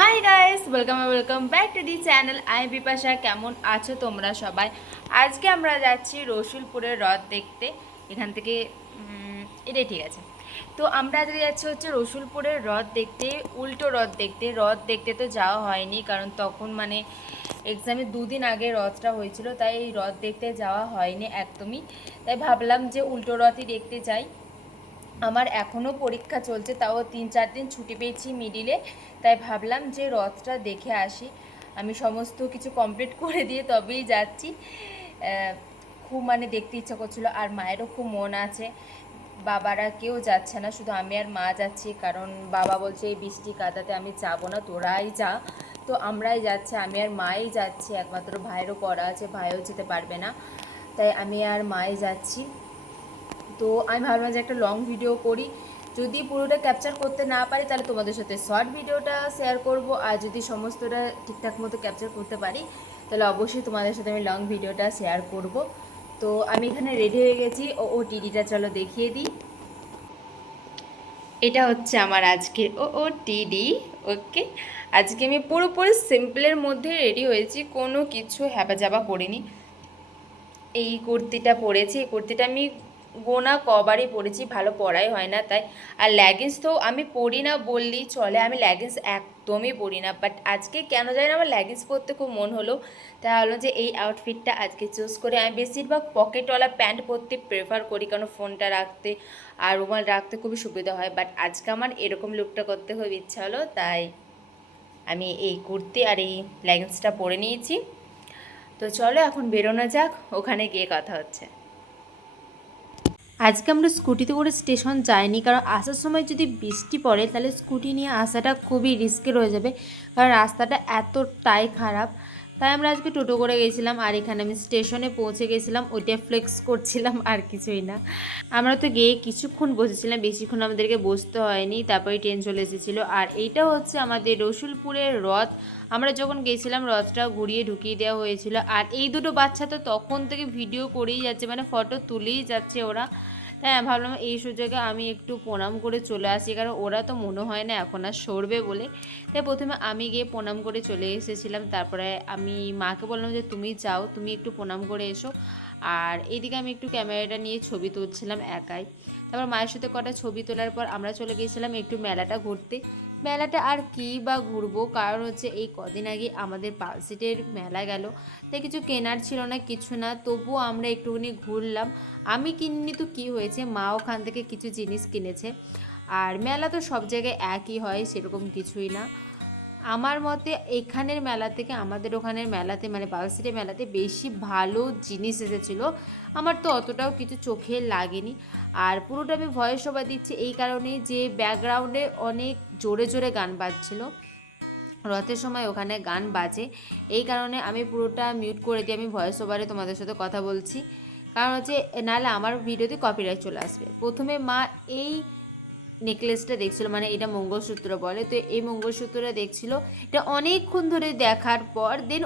Hi guys, welcome back to the channel. I Bipasha. কেমন আছো তোমরা সবাই? আজকে আমরা যাচ্ছি রসুলপুরের হ্রদ দেখতে। এখান থেকে এটাই ঠিক আছে। তো আমরা আজকে যাচ্ছি হচ্ছে রসুলপুরের হ্রদ দেখতে, উল্টো হ্রদ দেখতে। হ্রদ দেখতে তো যাওয়া হয়নি, কারণ তখন মানে এক্সামের দুদিন আগে হ্রদটা হয়েছিল, তাই এই হ্রদ দেখতে যাওয়া হয়নি একদমই। তাই ভাবলাম যে উল্টো হ্রদই দেখতে যাই। আমার এখনও পরীক্ষা চলছে, তাও 3-4 দিন ছুটি পেয়েছি মিডিলে, তাই ভাবলাম যে রথটা দেখে আসি। আমি সমস্ত কিছু কমপ্লিট করে দিয়ে তবেই যাচ্ছি। খুব মানে দেখতে ইচ্ছা করছিল, আর মায়েরও খুব মন আছে। বাবারা কেউ যাচ্ছে না, শুধু আমি আর মা যাচ্ছি, কারণ বাবা বলছে এই বৃষ্টি কাদাতে আমি যাবো না, তোরাই যা। তো আমরাই যাচ্ছি, আমি আর মাই যাচ্ছি। একমাত্র ভাইয়েরও পড়া আছে, ভাইও যেতে পারবে না, তাই আমি আর মাই যাচ্ছি। তো আমি ভাবলাম যে একটা লং ভিডিও করি। যদি পুরোটা ক্যাপচার করতে না পারি তাহলে তোমাদের সাথে শর্ট ভিডিওটা শেয়ার করব, আর যদি সমস্তটা ঠিকঠাক মতো ক্যাপচার করতে পারি তাহলে অবশ্যই তোমাদের সাথে আমি লং ভিডিওটা শেয়ার করব। তো আমি এখানে রেডি হয়ে গেছি। ও টিডিটা চলো দেখিয়ে দিই। এটা হচ্ছে আমার আজকের ও টিডি। ওকে, আজকে আমি পুরোপুরি সিম্পলের মধ্যে রেডি হয়েছি, কোনো কিছু হ্যাবাজাবা করিনি। এই কুর্তিটা পরেছি, এই কুর্তিটা আমি গোনা কবারই পরেছি, ভালো পরাই হয় না তাই। আর লেগিংস তো আমি পরি না বললেই চলে, আমি লেগিংস একদমই পরি না, বাট আজকে কেন জানি না আমার লেগিংস পরতে খুব মন হলো। তাই হলো যে এই আউটফিটটা আজকে চুজ করে। আমি বেশিরভাগ পকেটওয়ালা প্যান্ট পরতে প্রেফার করি, কারণ ফোনটা রাখতে আর রুমাল রাখতে খুবই সুবিধা হয়, বাট আজকে আমার এরকম লুকটা করতে খুব ইচ্ছা হলো, তাই আমি এই কুর্তি আর এই লেগিংসটা পরে নিয়েছি। তো চলো এখন বেরোনো যাক, ওখানে গিয়ে কথা হচ্ছে। আজকে আমরা স্কুটিতে করে স্টেশন যাইনি, কারণ আসার সময় যদি বৃষ্টি পড়ে তাহলে স্কুটি নিয়ে আসাটা খুবই রিস্কের হয়ে যাবে, কারণ রাস্তাটা এতটাই খারাপ। তাই আমরা আজকে টোটো করে গেছিলাম, আর এখানে আমি স্টেশনে পৌঁছে গেছিলাম, ওইটা ফ্লেক্স করছিলাম আর কিছুই না। আমরা তো গিয়ে কিছুক্ষণ বসেছিলাম, বেশিক্ষণ আমাদেরকে বসতে হয়নি, তারপরে ট্রেন চলে এসেছিলো। আর এইটা হচ্ছে আমাদের রসুলপুরের হ্রদ। আমরা যখন গেছিলাম হ্রদটা ঘুরিয়ে ঢুকিয়ে দেওয়া হয়েছিল। আর এই দুটো বাচ্চা তো তখন থেকে ভিডিও করেই যাচ্ছে, মানে ফটো তুলেই যাচ্ছে ওরা। তাই আমি ভাবলাম এই সুযোগে আমি একটু প্রণাম করে চলে আসি, কারণ ওরা তো মনে হয় না এখন আর সরবে বলে। তাই প্রথমে আমি গিয়ে প্রণাম করে চলে এসেছিলাম, তারপরে আমি মাকে বললাম যে তুমি যাও, তুমি একটু প্রণাম করে এসো। আর এইদিকে আমি একটু ক্যামেরাটা নিয়ে ছবি তুলছিলাম একাই। তারপর মায়ের সাথে কটা ছবি তোলার পর আমরা চলে গিয়েছিলাম একটু মেলাটা ঘুরতে। মেলাটা আর কী বা ঘুরবো, কারণ হচ্ছে এই কদিন আগে আমাদের পালসিটের মেলা গেল, তাই কিছু কেনার ছিল না, কিছু না, তবুও আমরা একটুখানি ঘুরলাম। আমি কিনিনি তো কী হয়েছে, মা ওখান থেকে কিছু জিনিস কিনেছে। আর মেলা তো সব জায়গায় একই হয়, সেরকম কিছুই না। আমার মতে এখানের মেলা থেকে আমাদের ওখানের মেলাতে, মানে পালসিটের মেলাতে বেশি ভালো জিনিস এসেছিলো। আমার তো অতটাও কিছু চোখে লাগেনি। আর পুরোটা আমি ভয়েস ওভার দিচ্ছি এই কারণেই যে ব্যাকগ্রাউন্ডে অনেক জোরে জোরে গান বাজছিল। রথের সময় ওখানে গান বাজে, এই কারণে আমি পুরোটা মিউট করে দিয়ে আমি ভয়েস ওভারে তোমাদের সাথে কথা বলছি, কারণ হচ্ছে নাহলে আমার ভিডিওতে কপিরাইট চলে আসবে। প্রথমে মা এই নেকলেসটা দেখছিল, মানে এটা মঙ্গলসূত্র বলে, তো এই মঙ্গলসূত্রটা দেখছিল। এটা অনেকক্ষণ ধরে দেখার পর দেন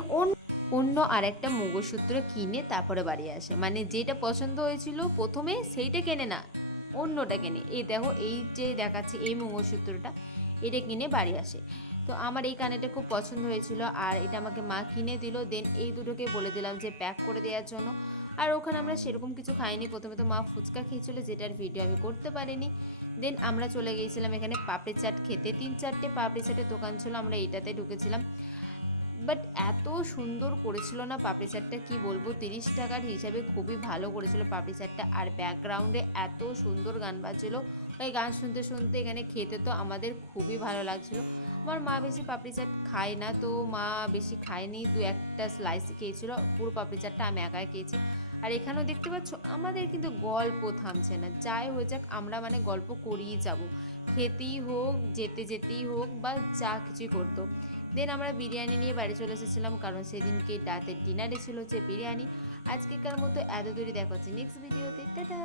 অন্য আরেকটা মঙ্গলসূত্র কিনে তারপরে বাড়ি আসে, মানে যেটা পছন্দ হয়েছিল প্রথমে সেইটা কেনে না, অন্যটা কেনে। এই দেখো, এই যে দেখাচ্ছে এই মঙ্গলসূত্রটা, এটা কিনে বাড়ি আসে। তো আমার এই কানেরটা খুব পছন্দ হয়েছিল, আর এটা আমাকে মা কিনে দিল। দেন এই দুটোকে বলে দিলাম যে প্যাক করে দেওয়ার জন্য। আর ওখানে আমরা সেরকম কিছু খাইনি, প্রথমে তো মা ফুচকা খেয়েছিল, যেটার ভিডিও আমি করতে পারিনি। দেন আমরা চলে গিয়েছিলাম এখানে পাপড়ি চাট খেতে। 3-4টে পাপড়ি চাটের দোকান ছিল, আমরা এইটাতে ঢুকেছিলাম। বাট এত সুন্দর করেছিল না পাপড়ি চাটটা, কি বলবো, 30 টাকার হিসাবে খুবই ভালো করেছিল পাপড়ি চাটটা। আর ব্যাকগ্রাউন্ডে এত সুন্দর গান বাজছিল, ওই গান শুনতে শুনতে এখানে খেতে তো আমাদের খুবই ভালো লাগছিল। আমার মা বেশি পাপড়ি চাট খায় না, তো মা বেশি খায়নি, 2-1টা স্লাইস খেয়েছিল, পুরো পাপড়ি চাটটা আমি একাই খেয়েছি। আর এখানেও দেখতে পাচ্ছ আমাদের কিন্তু গল্প থামছে না, যাই হয়ে যাক আমরা মানে গল্প করিয়ে যাব, খেতেই হোক, যেতেই হোক, বা যা কিছুই করতো। দেন আমরা বিরিয়ানি নিয়ে বাড়ি চলে এসেছিলাম, কারণ সেদিনকে রাতের ডিনারে ছিল যে বিরিয়ানি। আজকেকার মতো এত দূরই দেখা হচ্ছে নেক্সট ভিডিওতে, টাটা।